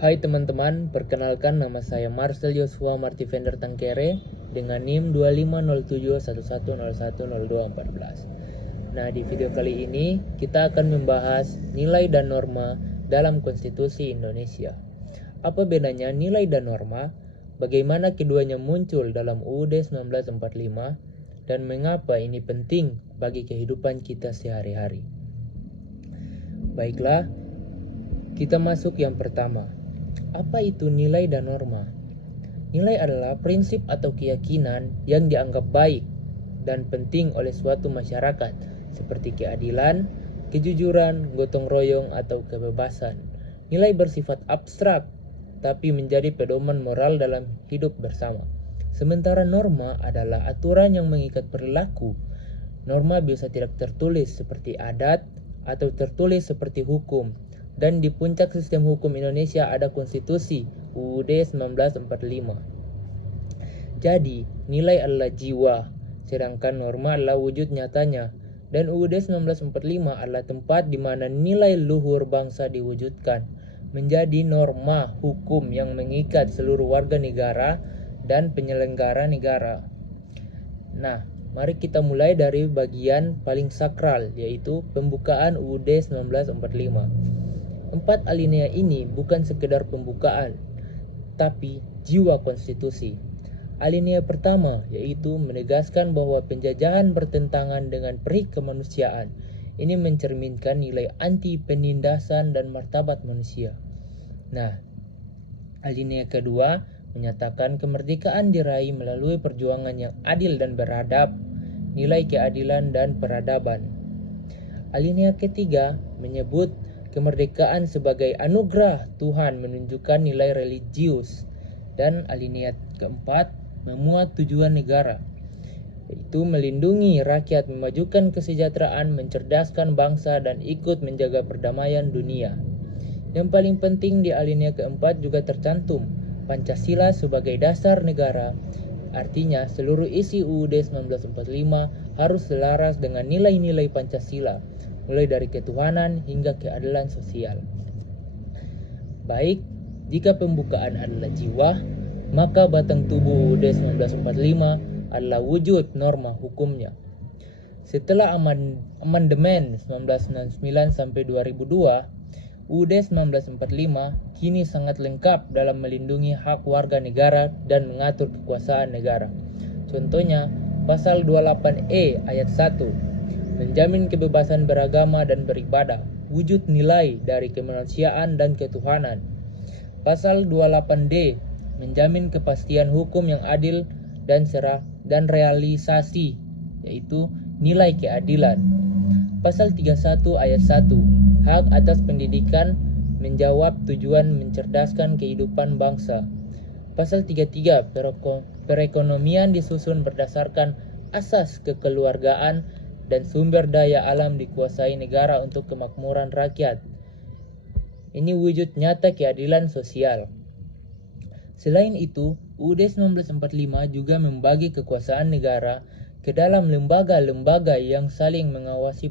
Hai teman-teman, perkenalkan nama saya Marcel Joshua Martivender Tangkere dengan NIM 250711010214. Nah, di video kali ini kita akan membahas nilai dan norma dalam Konstitusi Indonesia. Apa bedanya nilai dan norma? Bagaimana keduanya muncul dalam UUD 1945? Dan mengapa ini penting bagi kehidupan kita sehari-hari? Baiklah, kita masuk yang pertama. Apa itu nilai dan norma? Nilai adalah prinsip atau keyakinan yang dianggap baik dan penting oleh suatu masyarakat, seperti keadilan, kejujuran, gotong royong, atau kebebasan. Nilai bersifat abstrak, tapi menjadi pedoman moral dalam hidup bersama. Sementara norma adalah aturan yang mengikat perilaku. Norma bisa tidak tertulis seperti adat atau tertulis seperti hukum. Dan di puncak sistem hukum Indonesia ada konstitusi UUD 1945. Jadi, nilai adalah jiwa, sedangkan norma adalah wujud nyatanya. Dan UUD 1945 adalah tempat di mana nilai luhur bangsa diwujudkan menjadi norma hukum yang mengikat seluruh warga negara dan penyelenggara negara. Nah, mari kita mulai dari bagian paling sakral, yaitu pembukaan UUD 1945. 4 alinea ini bukan sekedar pembukaan, tapi jiwa konstitusi. Alinea pertama yaitu menegaskan bahwa penjajahan bertentangan dengan peri kemanusiaan. Ini mencerminkan nilai anti penindasan dan martabat manusia. Nah, alinea kedua menyatakan kemerdekaan diraih melalui perjuangan yang adil dan beradab, nilai keadilan dan peradaban. Alinea ketiga menyebut kemerdekaan sebagai anugerah Tuhan menunjukkan nilai religius. Dan alinea keempat memuat tujuan negara, yaitu melindungi rakyat, memajukan kesejahteraan, mencerdaskan bangsa, dan ikut menjaga perdamaian dunia. Yang paling penting di alinea keempat juga tercantum Pancasila sebagai dasar negara. Artinya seluruh isi UUD 1945 harus selaras dengan nilai-nilai Pancasila, mulai dari ketuhanan hingga keadilan sosial. Baik, jika pembukaan adalah jiwa, maka batang tubuh UUD 1945 adalah wujud norma hukumnya. Setelah amandemen 1999 sampai 2002, UUD 1945 kini sangat lengkap dalam melindungi hak warga negara dan mengatur kekuasaan negara. Contohnya, pasal 28E ayat 1 menjamin kebebasan beragama dan beribadah, wujud nilai dari kemanusiaan dan ketuhanan. Pasal 28D menjamin kepastian hukum yang adil dan realisasi, yaitu nilai keadilan. Pasal 31 ayat 1 hak atas pendidikan menjawab tujuan mencerdaskan kehidupan bangsa. Pasal 33 perekonomian disusun berdasarkan asas kekeluargaan dan sumber daya alam dikuasai negara untuk kemakmuran rakyat. Ini wujud nyata keadilan sosial. Selain itu, UUD 1945 juga membagi kekuasaan negara ke dalam lembaga-lembaga yang saling mengawasi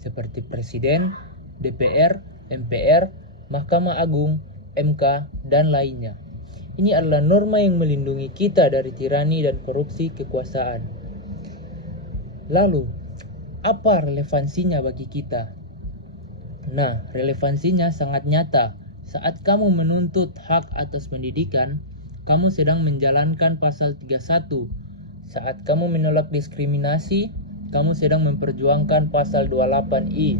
seperti Presiden, DPR, MPR, Mahkamah Agung, MK, dan lainnya. Ini adalah norma yang melindungi kita dari tirani dan korupsi kekuasaan. Lalu, apa relevansinya bagi kita? Nah, relevansinya sangat nyata. Saat kamu menuntut hak atas pendidikan, kamu sedang menjalankan pasal 31. Saat kamu menolak diskriminasi, kamu sedang memperjuangkan pasal 28I.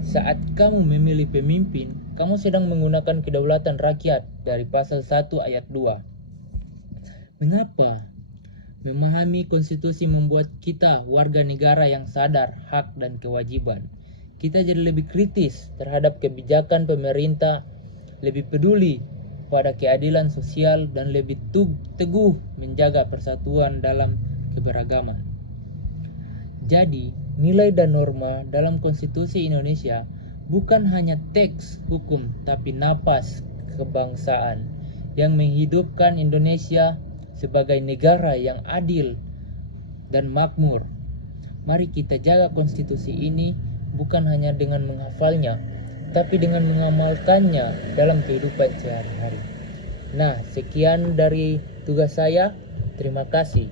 Saat kamu memilih pemimpin, kamu sedang menggunakan kedaulatan rakyat dari pasal 1 ayat 2. Mengapa? Memahami konstitusi membuat kita warga negara yang sadar hak dan kewajiban. Kita jadi lebih kritis terhadap kebijakan pemerintah, lebih peduli pada keadilan sosial, dan lebih teguh menjaga persatuan dalam keberagaman. Jadi, nilai dan norma dalam konstitusi Indonesia bukan hanya teks hukum, tapi napas kebangsaan yang menghidupkan Indonesia sebagai negara yang adil dan makmur. Mari kita jaga konstitusi ini bukan hanya dengan menghafalnya, tetapi dengan mengamalkannya dalam kehidupan sehari-hari. Nah, sekian dari tugas saya. Terima kasih.